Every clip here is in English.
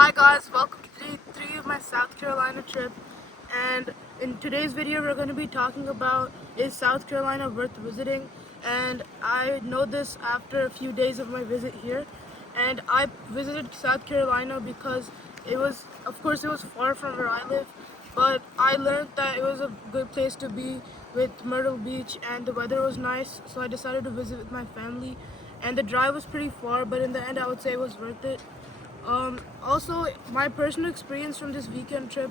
Hi guys, welcome to day 3 of my South Carolina trip, and in today's video we're going to be talking about is South Carolina worth visiting. And I know this after a few days of my visit here, and I visited South Carolina because of course it was far from where I live, but I learned that it was a good place to be with Myrtle Beach and the weather was nice, so I decided to visit with my family. And the drive was pretty far, but in the end I would say it was worth it. Also, my personal experience from this weekend trip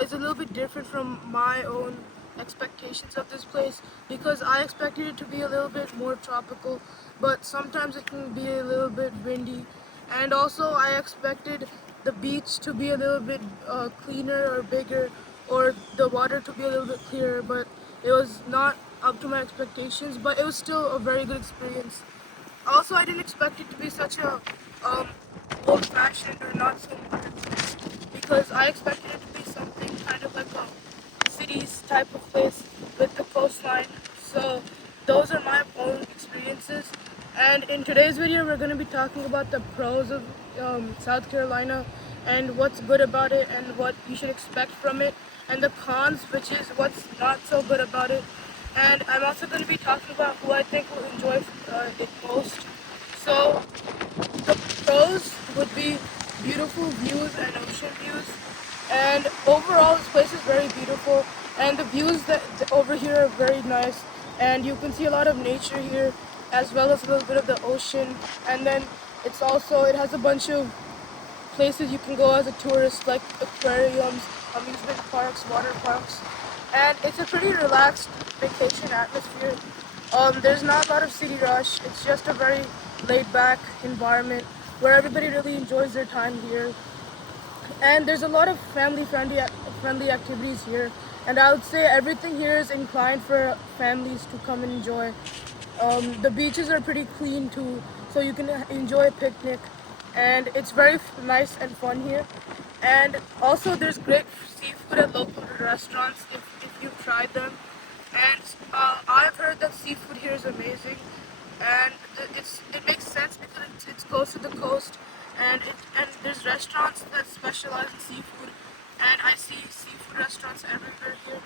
is a little bit different from my own expectations of this place, because I expected it to be a little bit more tropical, but sometimes it can be a little bit windy. And also, I expected the beach to be a little bit cleaner or bigger, or the water to be a little bit clearer, but it was not up to my expectations, but it was still a very good experience. Also, I didn't expect it to be such a um, old-fashioned or not so modern place, because I expected it to be something kind of like a cities type of place with the coastline. So those are my own experiences. And in today's video, we're going to be talking about the pros of South Carolina and what's good about it and what you should expect from it, and the cons, which is what's not so good about it. And I'm also going to be talking about who I think will enjoy it most. So the pros would be beautiful views and ocean views. And overall, this place is very beautiful, and the views over here are very nice. And you can see a lot of nature here, as well as a little bit of the ocean. And then it has a bunch of places you can go as a tourist, like aquariums, amusement parks, water parks, and it's a pretty relaxed vacation atmosphere. There's not a lot of city rush. It's just a very laid-back environment where everybody really enjoys their time here. And there's a lot of friendly activities here. And I would say everything here is inclined for families to come and enjoy. The beaches are pretty clean too, so you can enjoy a picnic, and it's very nice and fun here. And also, there's great seafood at local restaurants if you've tried them. And I've heard that seafood here is amazing, and it makes sense because it's close to the coast, and there's restaurants that specialize in seafood, and I see seafood restaurants everywhere here.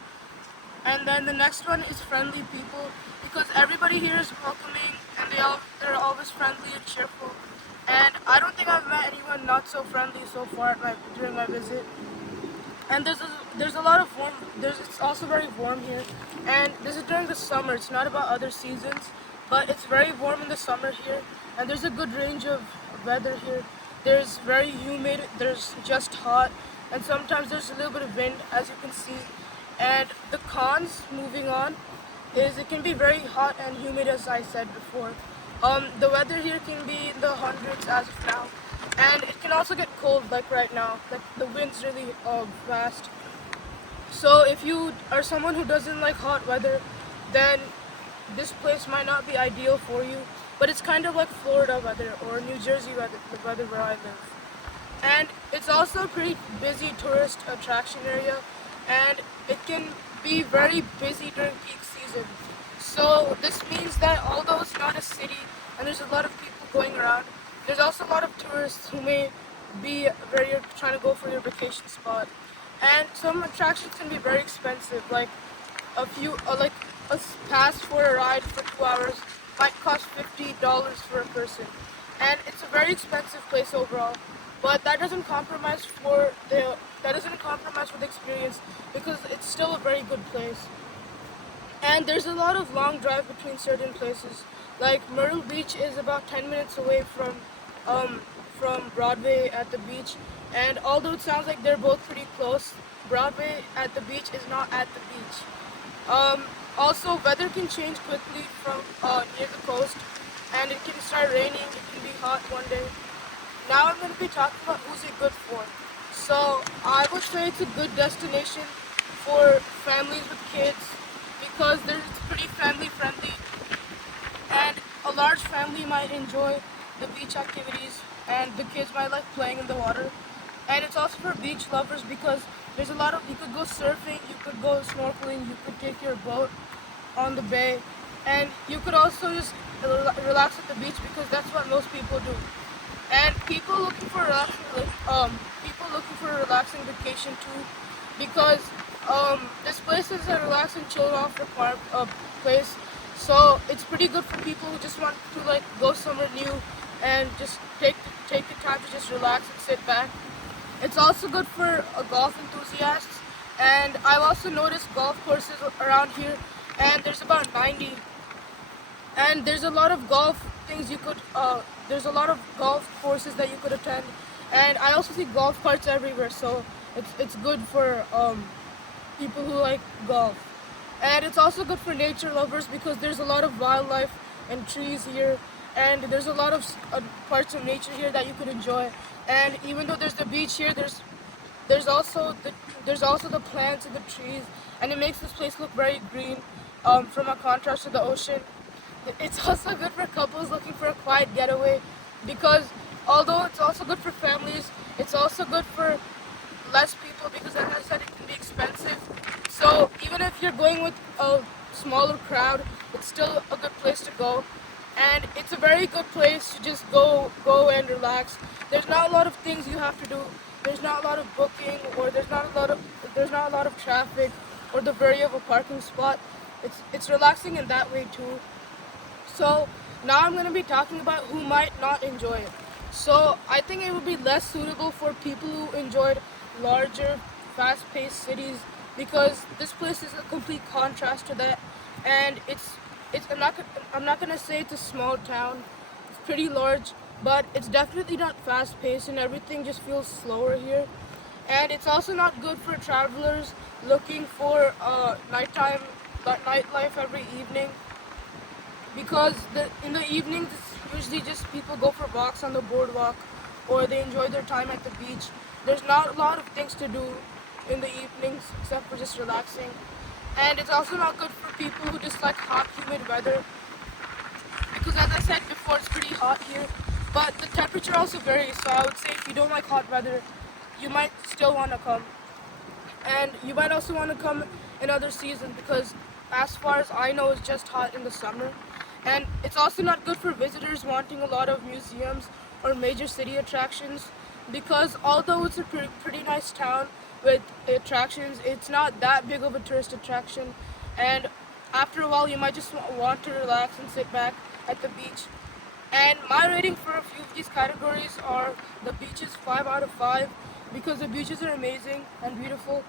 And then the next one is friendly people, because everybody here is welcoming, and they're always friendly and cheerful. And I don't think I've met anyone not so friendly so far during my visit. And there's a lot of it's also very warm here. And this is during the summer. It's not about other seasons, but it's very warm in the summer here. And there's a good range of weather here. There's very humid. There's just hot, and sometimes there's a little bit of wind, as you can see. And the cons, moving on, is it can be very hot and humid, as I said before. The weather here can be in the hundreds as of now, and it can also get cold, like right now. Like the wind's really fast. So if you are someone who doesn't like hot weather, then this place might not be ideal for you. But it's kind of like Florida weather or New Jersey weather, the weather where I live. And it's also a pretty busy tourist attraction area, and it can be very busy during peak season. So this means that although it's not a city and there's a lot of people going around, there's also a lot of tourists who may be where you're trying to go for your vacation spot. And some attractions can be very expensive, like like pass for a ride for 2 hours might cost $50 for a person. And it's a very expensive place overall, but that doesn't compromise with the experience, because it's still a very good place. And there's a lot of long drive between certain places. Like Myrtle Beach is about 10 minutes away from Broadway at the beach. And although it sounds like they're both pretty close, Broadway at the beach is not at the beach. Also, weather can change quickly from near the coast, and it can start raining. It can be hot one day. Now I'm going to be talking about who's it good for. So I would say it's a good destination for families with kids, because it's pretty family friendly, and a large family might enjoy the beach activities, and the kids might like playing in the water. And it's also for beach lovers, because you could go surfing, you could go snorkeling, you could take your boat on the bay, and you could also just relax at the beach, because that's what most people do. And people looking for people looking for a relaxing vacation too, because this place is a relaxing chill off place. So it's pretty good for people who just want to like go somewhere new and just take the time to just relax and sit back. It's also good for golf enthusiasts, and I've also noticed golf courses around here, and there's about 90, and there's a lot of golf things you could there's a lot of golf courses that you could attend, and I also see golf carts everywhere, so it's good for people who like golf. And it's also good for nature lovers because there's a lot of wildlife and trees here, and there's a lot of parts of nature here that you could enjoy. And even though there's the beach here, there's also the plants and the trees, and it makes this place look very green from a contrast to the ocean. It's also good for couples looking for a quiet getaway, because although it's also good for families, it's also good for less people because, as I said, it can be expensive. So even if you're going with a smaller crowd, it's still a good place to go, and it's a very good place to just go and relax. There's not a lot of things you have to do. There's not a lot of booking, or there's not a lot of traffic, or the worry of a parking spot. It's relaxing in that way too. So now I'm going to be talking about who might not enjoy it. So I think it would be less suitable for people who enjoyed larger, fast-paced cities, because this place is a complete contrast to that. And I'm not gonna say it's a small town. It's pretty large, but it's definitely not fast-paced, and everything just feels slower here. And it's also not good for travelers looking for nightlife every evening, because in the evenings it's usually just people go for walks on the boardwalk, or they enjoy their time at the beach. There's not a lot of things to do in the evenings except for just relaxing. And it's also not good for people who just like hot, humid weather, because as I said before, it's pretty hot here, but the temperature also varies. So I would say if you don't like hot weather, you might still want to come. And you might also want to come in other seasons, because as far as I know, it's just hot in the summer. And it's also not good for visitors wanting a lot of museums or major city attractions, because although it's a pretty nice town with attractions, it's not that big of a tourist attraction. And after a while, you might just want to relax and sit back at the beach. And my rating for a few of these categories are: the beaches 5 out of 5, because the beaches are amazing and beautiful.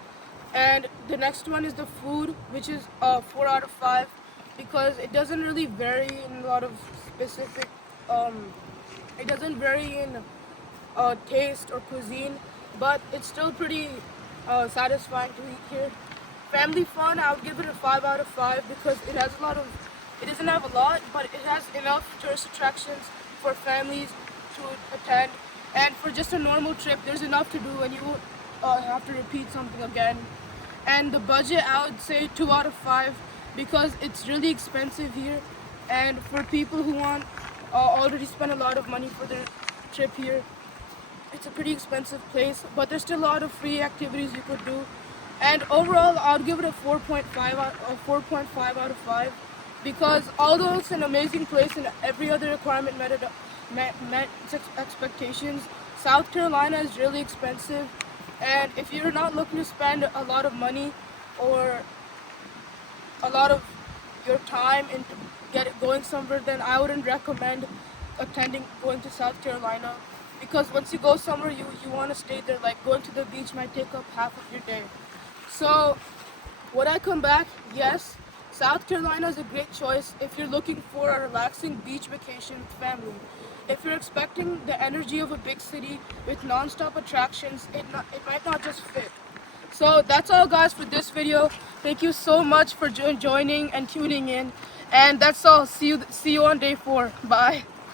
And the next one is the food, which is 4 out of 5, because it doesn't really vary in a lot of specific, it doesn't vary in taste or cuisine, but it's still pretty satisfying to eat here. Family fun, I would give it a 5 out of 5, because it doesn't have a lot, but it has enough tourist attractions for families to attend. And for just a normal trip, there's enough to do, and you won't have to repeat something again. And the budget, I would say 2 out of 5, because it's really expensive here, and for people who want already spend a lot of money for their trip here, it's a pretty expensive place, but there's still a lot of free activities you could do. And overall, I'd give it a 4.5 out of 5, because although it's an amazing place and every other requirement met expectations, South Carolina is really expensive. And if you're not looking to spend a lot of money or a lot of your time into going somewhere, then I wouldn't recommend going to South Carolina, because once you go somewhere, you want to stay there. Like, going to the beach might take up half of your day. So would I come back? Yes. South Carolina is a great choice if you're looking for a relaxing beach vacation with family. If you're expecting the energy of a big city with non-stop attractions, it might not just fit. So that's all, guys, for this video. Thank you so much for joining and tuning in. And that's all. See you on day 4. Bye.